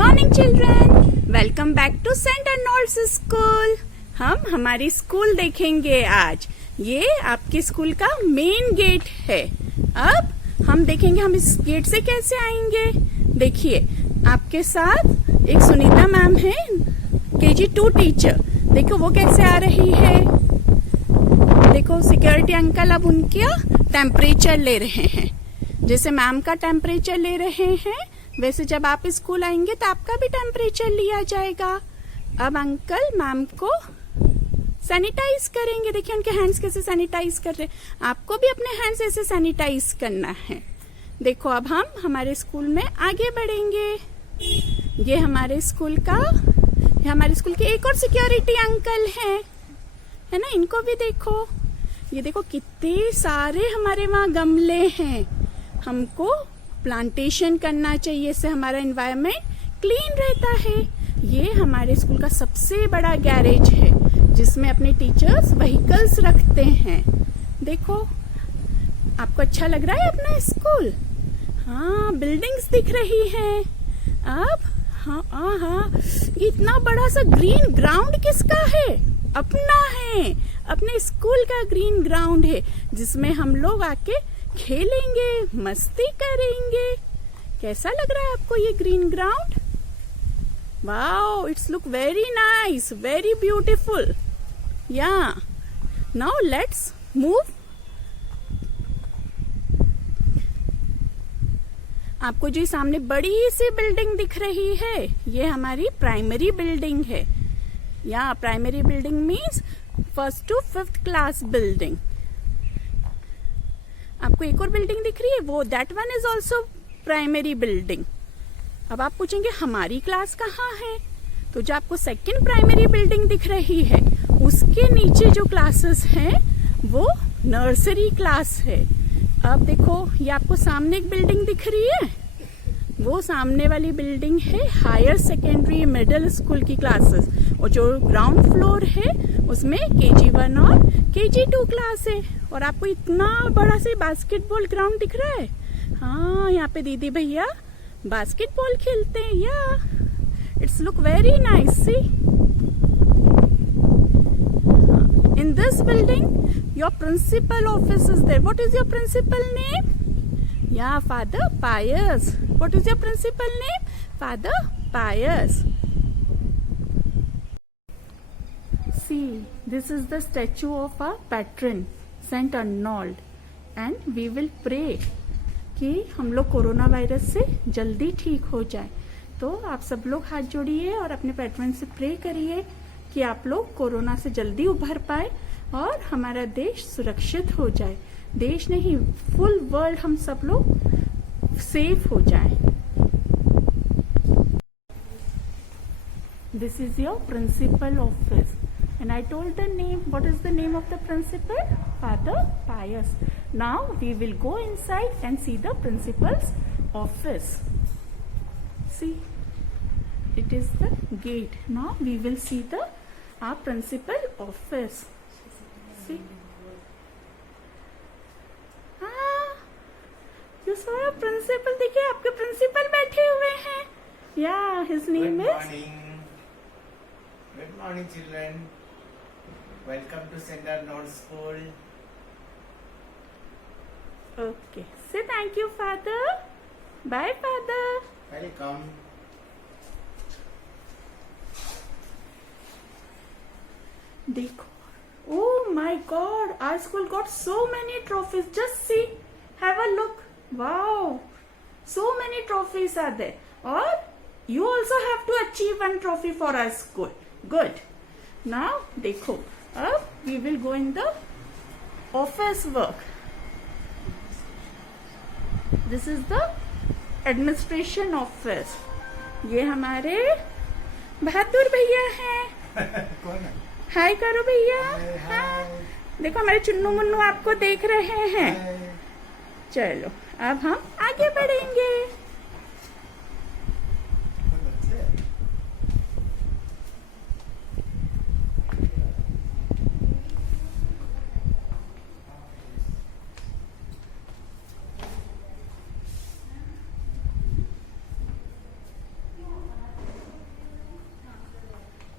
Morning children, welcome back to saint Arnold's school. हम हमारी school देखेंगे आज। ये आपके स्कूल का मेन गेट है। अब हम देखेंगे हम इस गेट से कैसे आएंगे। देखिए, आपके साथ एक सुनीता मैम है, KG2 टीचर। देखो वो कैसे आ रही है। देखो सिक्योरिटी अंकल अब उनका टेम्परेचर ले रहे हैं। जैसे मैम का टेम्परेचर ले रहे हैं, वैसे जब आप स्कूल आएंगे तो आपका भी टेम्परेचर लिया जाएगा। अब अंकल मैम को सैनिटाइज करेंगे। देखिए उनके हैंड्स कैसे सैनिटाइज कर रहे हैं। आपको भी अपने हैंड्स ऐसे सैनिटाइज करना है। देखो अब हम हमारे स्कूल में आगे बढ़ेंगे। ये हमारे स्कूल के एक और सिक्योरिटी अंकल हैं, है ना। इनको भी देखो। ये देखो कितने सारे हमारे वहाँ गमले हैं। हमको प्लांटेशन करना चाहिए, इससे हमारा एनवायरनमेंट क्लीन रहता है। ये हमारे स्कूल का सबसे बड़ा गैरेज है, जिसमें अपने टीचर्स व्हीकल्स रखते हैं। देखो आपको अच्छा लग रहा है अपना स्कूल। हाँ, बिल्डिंग्स दिख रही हैं। अब हाँ, इतना बड़ा सा ग्रीन ग्राउंड किसका है? अपना है, अपने स्कूल का ग्रीन ग्राउंड है, जिसमें हम लोग आके खेलेंगे, मस्ती करेंगे। कैसा लग रहा है आपको ये green ground? Wow, it's look very nice, very beautiful. या नाउ लेट्स मूव। आपको जो सामने बड़ी सी बिल्डिंग दिख रही है, ये हमारी प्राइमरी बिल्डिंग है। या primary building means 1st to 5th class building. आपको एक और बिल्डिंग दिख रही है, वो that one is also primary building. अब आप पूछेंगे हमारी क्लास कहाँ है? तो जो आपको सेकंड प्राइमरी बिल्डिंग दिख रही है, उसके नीचे जो क्लासेस हैं वो नर्सरी क्लास है। अब देखो ये आपको सामने एक बिल्डिंग दिख रही है, वो सामने वाली बिल्डिंग है हायर सेकेंडरी मिडिल स्कूल की क्लासेस। और जो ग्राउंड फ्लोर है उसमें KG1 और KG2 क्लास है। और आपको इतना बड़ा से बास्केटबॉल ग्राउंड दिख रहा है। हाँ, यहाँ पे दीदी भैया बास्केटबॉल खेलते हैं। Yeah it's look very nice. See in this building your principal office is there. What is your principal name? Yeah father Pius. What is your principal name? Father Pius. See, this is the statue of our patron, Saint Arnold, and we will pray कि हम लोग corona virus से जल्दी ठीक हो जाए। तो आप सब लोग हाथ जोड़िए और अपने पैट्रन से प्रे करिए कि आप लोग कोरोना से जल्दी उभर पाए और हमारा देश सुरक्षित हो जाए। देश नहीं, फुल वर्ल्ड हम सब लोग सेफ हो जाए। This is your principal office, and I told the name. What is the name of the principal? Father Pius. Now we will go inside and see the principal's office. See, it is the gate. Now we will see our principal office. See. You saw your principal. देखिए आपके principal बैठे हुए हैं। Yeah, his name is. Good morning, children. Welcome to Saint Arnold's School. Okay. Say thank you, Father. Bye, Father. Welcome. देखो. Oh my God! Our school got so many trophies. Just see. Have a look. Wow. So many trophies are there. Or you also have to achieve one trophy for our school. Good. Now देखो, अब we will go in the office work. This is the administration office. ये हमारे बहादुर भैया हैं। कौन है? हाय करो भैया। हाय। हाँ, देखो हमारे चुन्नू मुन्नू आपको देख रहे हैं। चलो अब हम आगे बढ़ेंगे।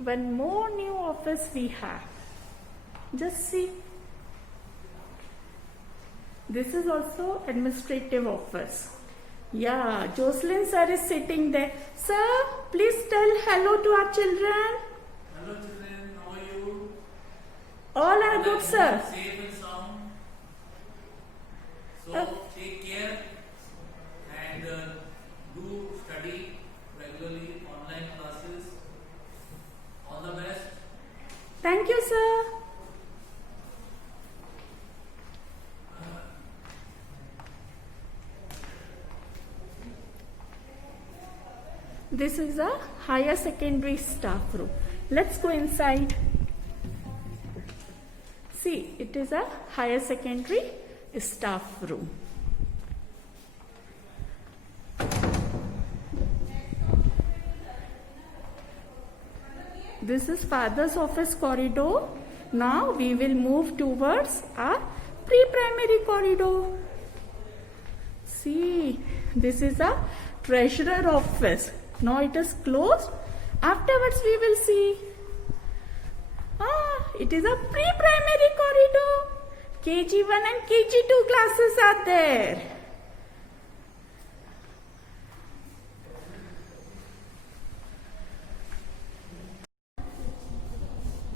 one more new office we have. Just see. This is also administrative office. Yeah, Jocelyn sir is sitting there. Sir, please tell hello to our children. Hello children, how are you? All are good, sir. Safe and sound. So take care and do study regularly, online classes. All the best. Thank you, sir. This is a higher secondary staff room. Let's go inside. See, it is a higher secondary staff room. This is father's office corridor. Now we will move towards our pre-primary corridor. See, this is a treasurer office. Now it is closed. Afterwards we will see. It is a pre-primary corridor. KG1 and KG2 classes are there.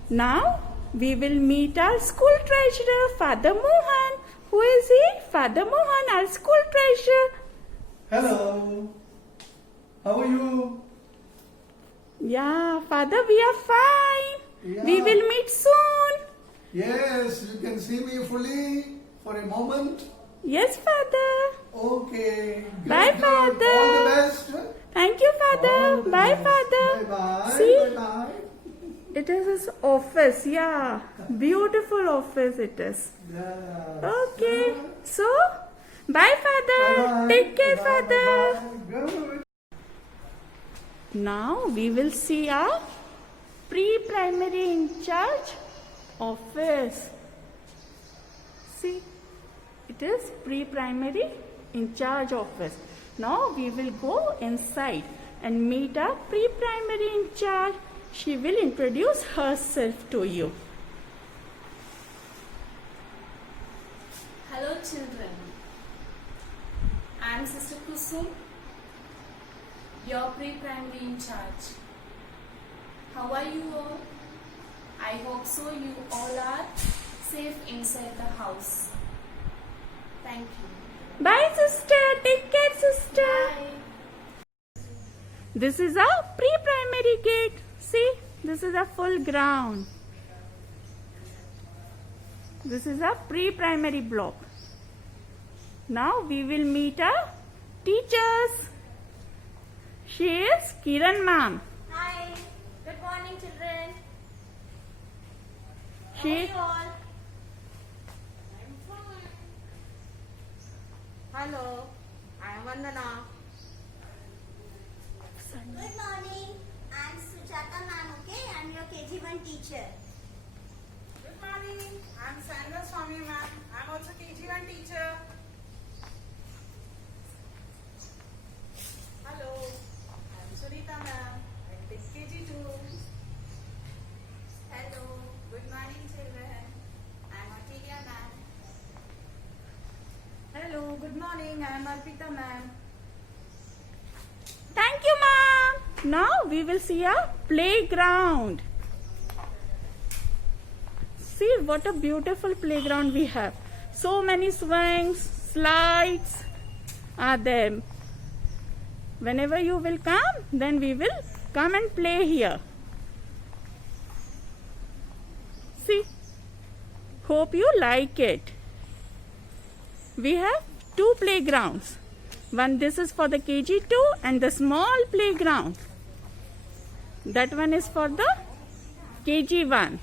Now we will meet our school treasurer, Father Mohan. Who is he? Father Mohan, our school treasurer. Hello. How are you? Yeah, Father, we are fine. We Yeah. will meet soon. Yes, you can see me fully for a moment. Yes, Father. Okay. Bye, Good. Father. All the best. Thank you, Father. All the Bye, best. Father. Bye-bye. See? Bye-bye. It is his office. Yeah, beautiful office it is. Yeah. Okay. So, bye, Father. Bye-bye. Take care, Bye-bye. Father. Bye-bye. Good. Now we will see our pre-primary in charge office. See, it is pre-primary in charge office. Now we will go inside and meet our pre-primary in charge. She will introduce herself to you. Hello children, I am Sister Kusum, your pre-primary in charge. How are you all? I hope so you all are safe inside the house. Thank you. Bye, sister. Take care, sister. Bye. This is our pre-primary gate. See, this is a full ground. This is a pre-primary block. Now we will meet our teachers. She is Kiran ma'am. Hi, good morning children. How She are you all? Hello, I am Vandana. Good morning. I'm Sujata ma'am, okay? I'm your KG1 teacher. Good morning, I am Sandra Swami ma'am. I am also KG1 teacher. Hello, I am Sunita ma'am. I take KG2. Hello, good morning children. I'm Otilia ma'am. Hello, good morning, I am Arpita ma'am. Thank you, ma'am. Now we will see a playground. See what a beautiful playground we have. So many swings, slides are there. Whenever you will come, then we will come and play here. See, hope you like it. We have two playgrounds. One, this is for the KG2 and the small playground. That one is for the KG1.